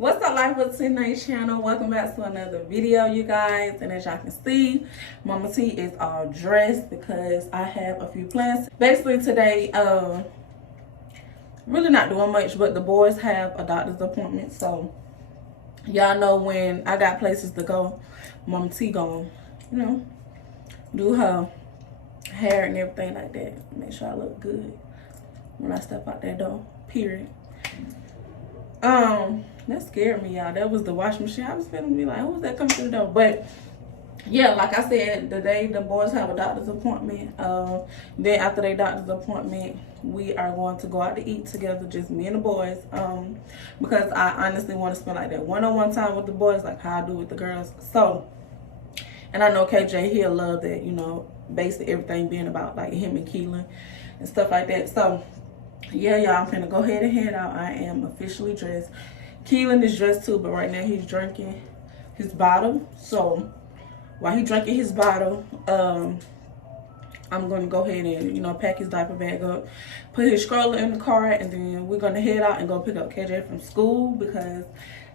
What's up, Life with Tonight channel? Welcome back to another video, you guys. And as y'all can see, Mama T is all dressed because I have a few plans. Basically today, really not doing much, but the boys have a doctor's appointment. So y'all know when I got places to go, Mama T gonna, do her hair and everything like that. Make sure I look good when I step out that door, period. That scared me, y'all. That was the washing machine. I was feeling me like, who's that coming through the door? But yeah, like I said, the day the boys have a doctor's appointment, then after their doctor's appointment, we are going to go out to eat together, just me and the boys, because I honestly want to spend like that one-on-one time with the boys, like how I do with the girls. So, and I know KJ, he'll love that, basically everything being about like him and Keelan and stuff like that. So yeah, y'all, I'm finna go ahead and head out. I am officially dressed. Keelan is dressed too, but right now he's drinking his bottle. So while he's drinking his bottle, I'm gonna go ahead and, pack his diaper bag up, put his stroller in the car, and then we're gonna head out and go pick up KJ from school, because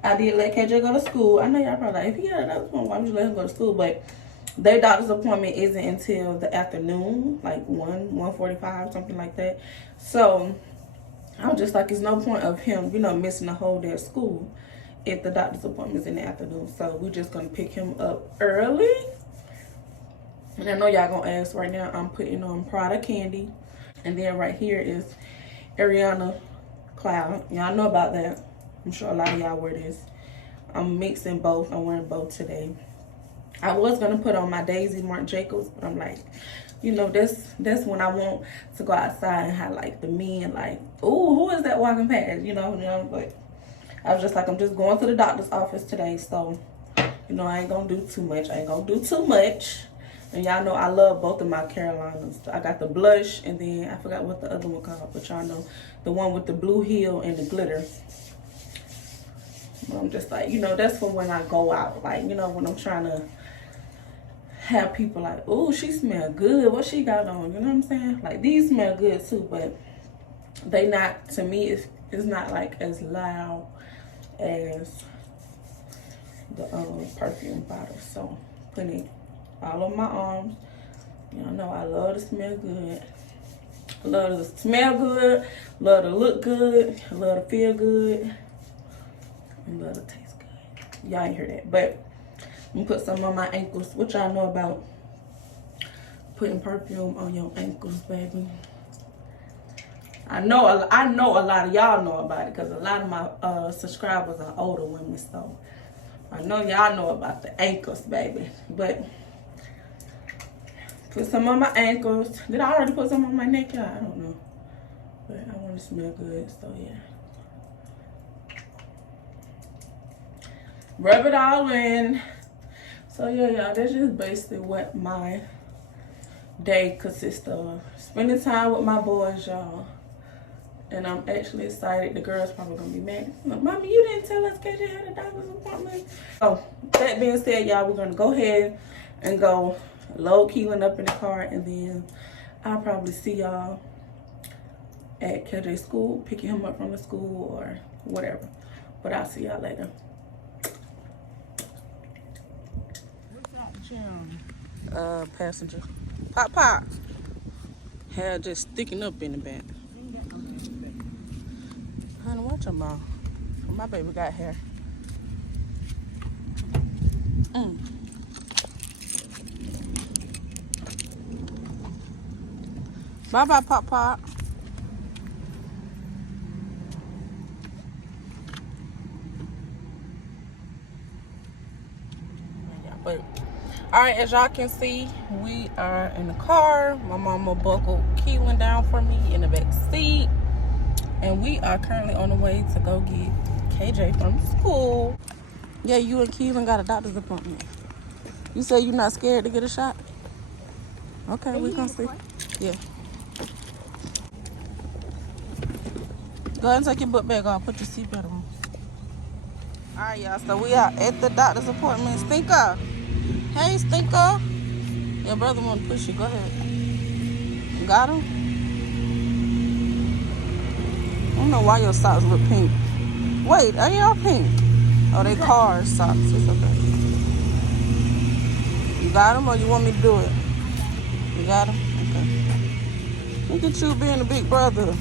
I did let KJ go to school. I know y'all probably like, if he had another one, why would you let him go to school? But their doctor's appointment isn't until the afternoon, like 1:45, something like that. So I was just like, it's no point of him, missing a whole day of school if the doctor's appointment is in the afternoon. So we're just gonna pick him up early. And I know y'all gonna ask right now, I'm putting on Prada Candy. And then right here is Ariana Cloud. Y'all know about that. I'm sure a lot of y'all wear this. I'm mixing both. I'm wearing both today. I was gonna put on my Daisy Marc Jacobs, but I'm like, that's when I want to go outside and have like the men like, ooh, who is that walking past? But I was just like, I'm just going to the doctor's office today, so I ain't gonna do too much. And y'all know I love both of my Carolinas. I got the blush, and then I forgot what the other one called, but y'all know the one with the blue heel and the glitter. But I'm just like, that's for when I go out, like, when I'm trying to have people like, oh, she smell good, what she got on, you know what I'm saying? Like, these smell good too, but they not, to me, it's not like as loud as the perfume bottle. So putting it all on my arms. Y'all know I love to smell good. I love to smell good, love to look good, I love to feel good, and love to taste good. Y'all ain't hear that, but I'm gonna put some on my ankles. What y'all know about putting perfume on your ankles, baby? I know a lot of y'all know about it, because a lot of my subscribers are older women, so I know y'all know about the ankles, baby. But put some on my ankles. Did I already put some on my neck? I don't know, but I want to smell good, so yeah. Rub it all in. So yeah, y'all, that's just basically what my day consists of. Spending time with my boys, y'all. And I'm actually excited. The girls probably gonna be mad. Mommy, you didn't tell us KJ had a doctor's appointment. So that being said, y'all, we're gonna go ahead and go load Keelan up in the car, and then I'll probably see y'all at KJ's school, picking him up from the school or whatever. But I'll see y'all later. Passenger. Pop. Hair just sticking up in the back. Honey, watch your mouth. My baby got hair. Bye, Pop. But all right, as y'all can see, we are in the car. My mama buckled Keelan down for me in the back seat, and we are currently on the way to go get KJ from school. Yeah, you and Keelan got a doctor's appointment. You say you're not scared to get a shot? Okay, we gonna see. Yeah. Go ahead and take your book bag off. Put your seatbelt on. All right, y'all. So we are at the doctor's appointment. Stinker. Hey, Stinker. Your brother want to push you. Go ahead. You got him? I don't know why your socks look pink. Wait, are y'all pink? Oh, they cars socks. It's okay. You got them or you want me to do it? You got them? Okay. Look at you being a big brother.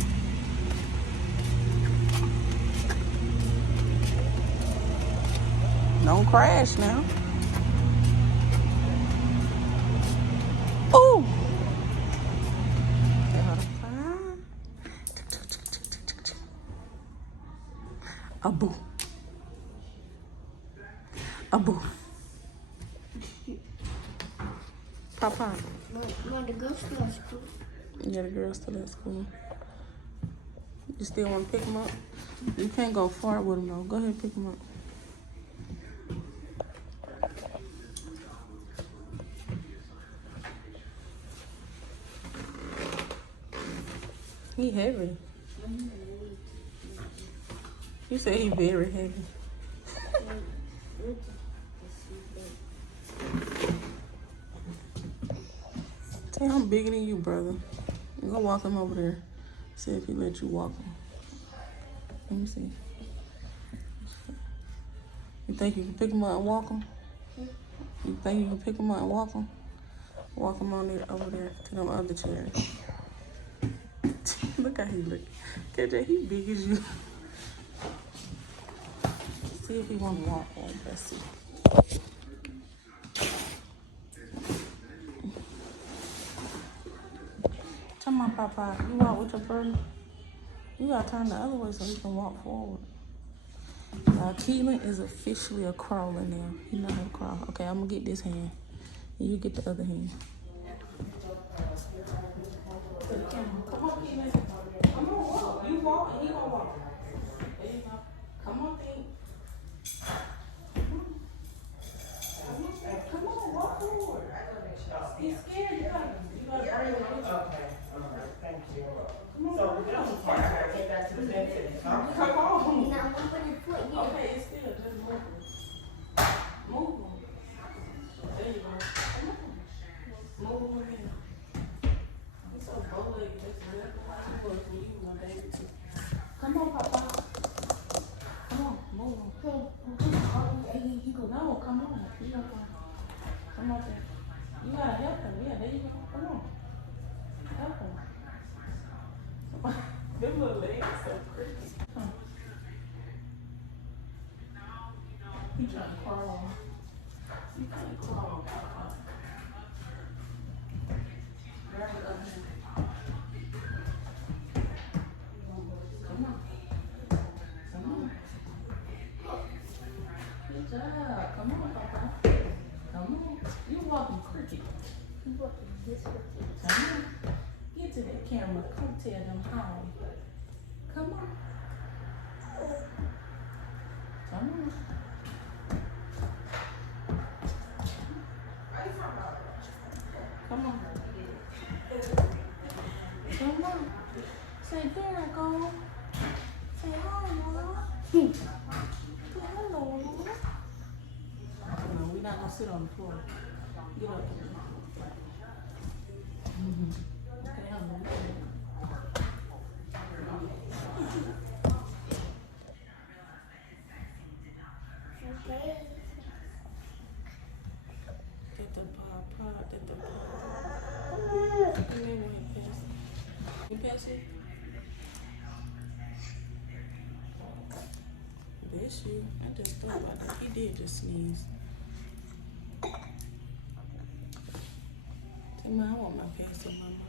Don't crash now. Ooh. Abu. Abu. Papa. The girls still at school. Yeah, the girls still at school. You still want to pick them up? You can't go far with them though. Go ahead and pick them up. He heavy. You said he very heavy. Say I'm bigger than you, brother. You go walk him over there. See if he let you walk him. Let me see. You think you can pick him up and walk him? You think you can pick him up and walk him? Walk him on there over there to them other chairs. Look how he look. KJ, he big as you. See if he want to walk on. Let's see. Come on, Papa. You walk with your burden. You gotta turn the other way so he can walk forward. Keelan is officially a crawler now. He know how to crawl. Okay, I'm gonna get this hand. And you get the other hand. Come on, Keelan. Come on, walk. You walk and he gonna walk. There you go. Come on, Pete. Come on, walk forward. He's scared to come. You gotta bring him with you. Okay, thank you. So we don't support her. Get back to the bed. Come on. Now I'm putting his foot here. Okay, it's still just move him. Move him. There you go. Come on. Move him in. He's so bow-legged. That's exactly how he was when you were my baby too. Come on, Papa. Come on, move him. No, come on. You got to come on there. You gotta help him. Yeah, there you go. Come on. Help him. Them little legs so pretty. Huh. He trying to crawl. You can't crawl. Grab it up here. Come on. Come on. Good job. Come on, Papa. Come on. You walking cricket. You walking this way. Come on. Get to that camera. Come tell them how. Come on. Come on. Come on. Come on. Say, there I go. Say hi, Mama. Say hello. No, we're not going to sit on the floor. Get up. Okay, I'm going to Okay. get the pot, get the pot. Give me one, pass it. You pass it? Bless you. I just thought about that. He did just sneeze. Tell me, I want my pastor, Mama.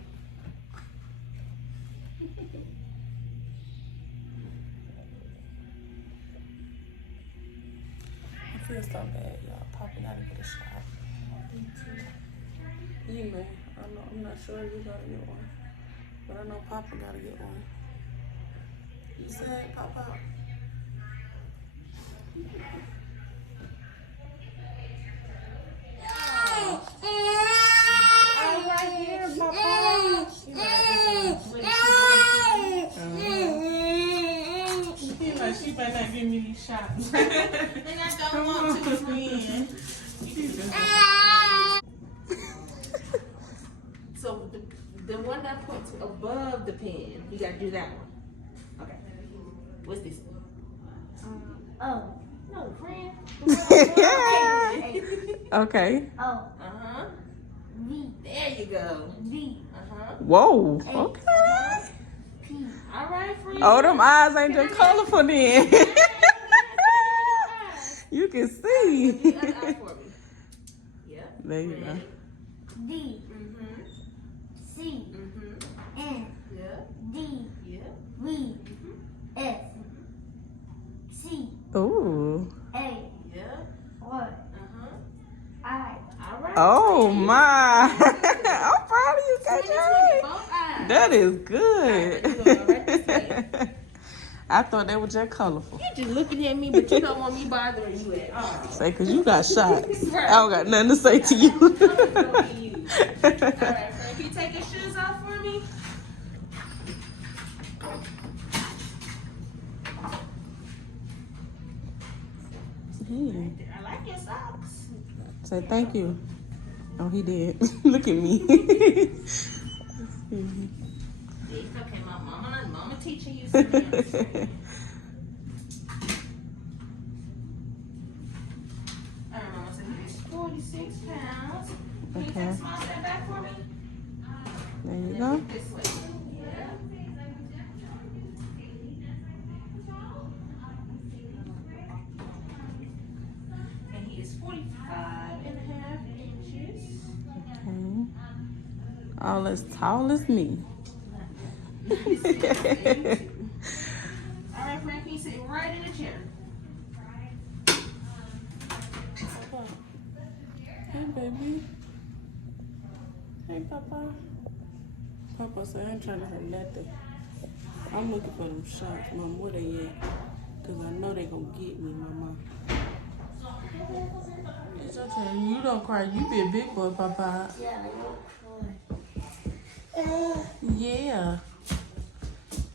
I feel so bad, y'all. Papa gotta get a shot. You may. I'm not sure you gotta get one. But I know Papa gotta get one. You said, Papa? I'm right here, Papa. She like she better not give me these shots. Then I don't want to win. So the one that points above the pen, you gotta do that one. Okay. What's this? Oh, No, friend. Okay. O Uh-huh. V There you go. V Uh-huh. Whoa. H Okay. P. All right, friend. Oh, them eyes ain't just colorful then. Eyes. You can Do the see. other eye for me. Yeah. There you go. D Mm-hmm. C Mm-hmm. N Yeah. D Yeah. V S C Ooh. A Yeah. Y Uh-huh. I. All right. Oh friend. my. I'm proud of you, KJ. Both eyes. That is good. Alright, you go right this way. I thought they were just colorful. You just looking at me, but you don't want me bothering you at all. Say, cause you got shots. Right. I don't got nothing to say to you. I'm just gonna be you. Alright, friend, can you take your shoes off for me? Hey, I like your socks. say thank you. Oh, he did. Look at me. It's okay, mama teaching you some manners. Alright, mama, so here's 46 pounds. Can you take Okay. a small step back for me? There you And go. then this way. Yeah. And he is 45.5 inches. Okay. All as tall as me. Alright, Frank, can you sit right in the chair? Hey, baby. Hey, Papa. Papa said, I ain't trying to hurt nothing. I'm looking for them shots, Mom. Where they at? Because I know they going to get me, Mama. It's your turn. You don't cry. You be a big boy, Papa. Yeah, Yeah.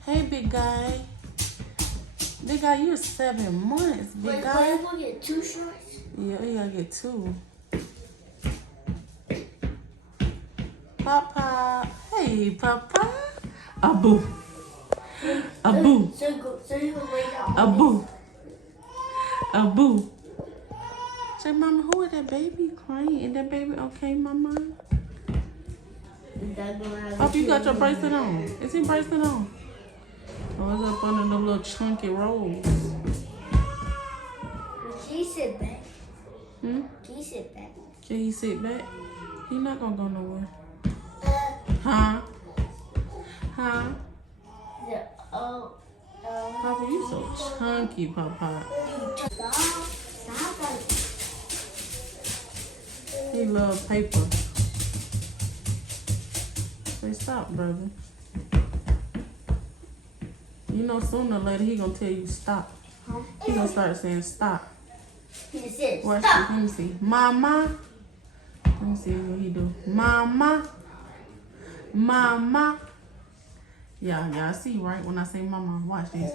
Hey, big guy. Big guy, you're 7 months, big But guy. I'm gonna get 2 shorts. Yeah, you gotta get 2. Papa. Hey, Papa. Abu. Abu. So you can lay down. Abu. Abu. Say, Mama, who is that baby crying? Is that baby okay, Mama? Hope you got your bracelet on. Is he bracelet on? Oh, it's up under the little chunky rolls. Can you sit back? Hmm? Can you sit back? Can he sit back? He not gonna go nowhere. Huh? Huh? Yeah. Oh. Papa, you so chunky, Papa. Stop. Stop. He love paper. Say stop, brother. You know, sooner or later he gonna tell you stop. He gonna start saying stop. He said Watch stop. this. Let me see. Mama. Let me see what he do. Mama. Mama. Y'all see right when I say mama. Watch this.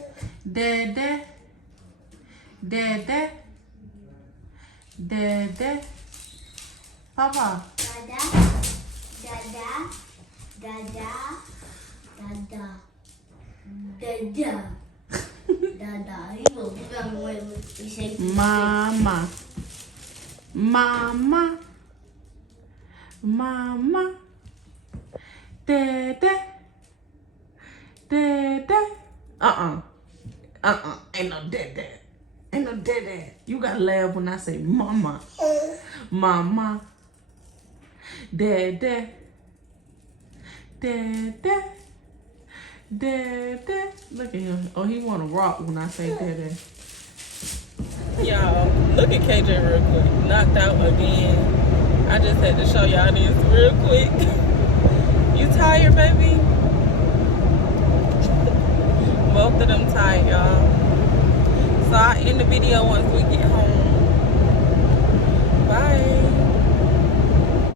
Dada. Dada. Dada. Papa. Dada. Dada. Dada. Dada. Dada. Dada. He will run away with the shape. Mama. Mama. Mama. Dada. Dada. Ain't no dada. Ain't no dada. You gotta laugh when I say mama. Mama. Dada. Dada. Dada. Look at him. Oh, he wanna rock when I say dada. Y'all, look at KJ real quick. Knocked out again. I just had to show y'all this real quick. You tired, baby? Both of them tired, y'all. So I'll end the video once we get home.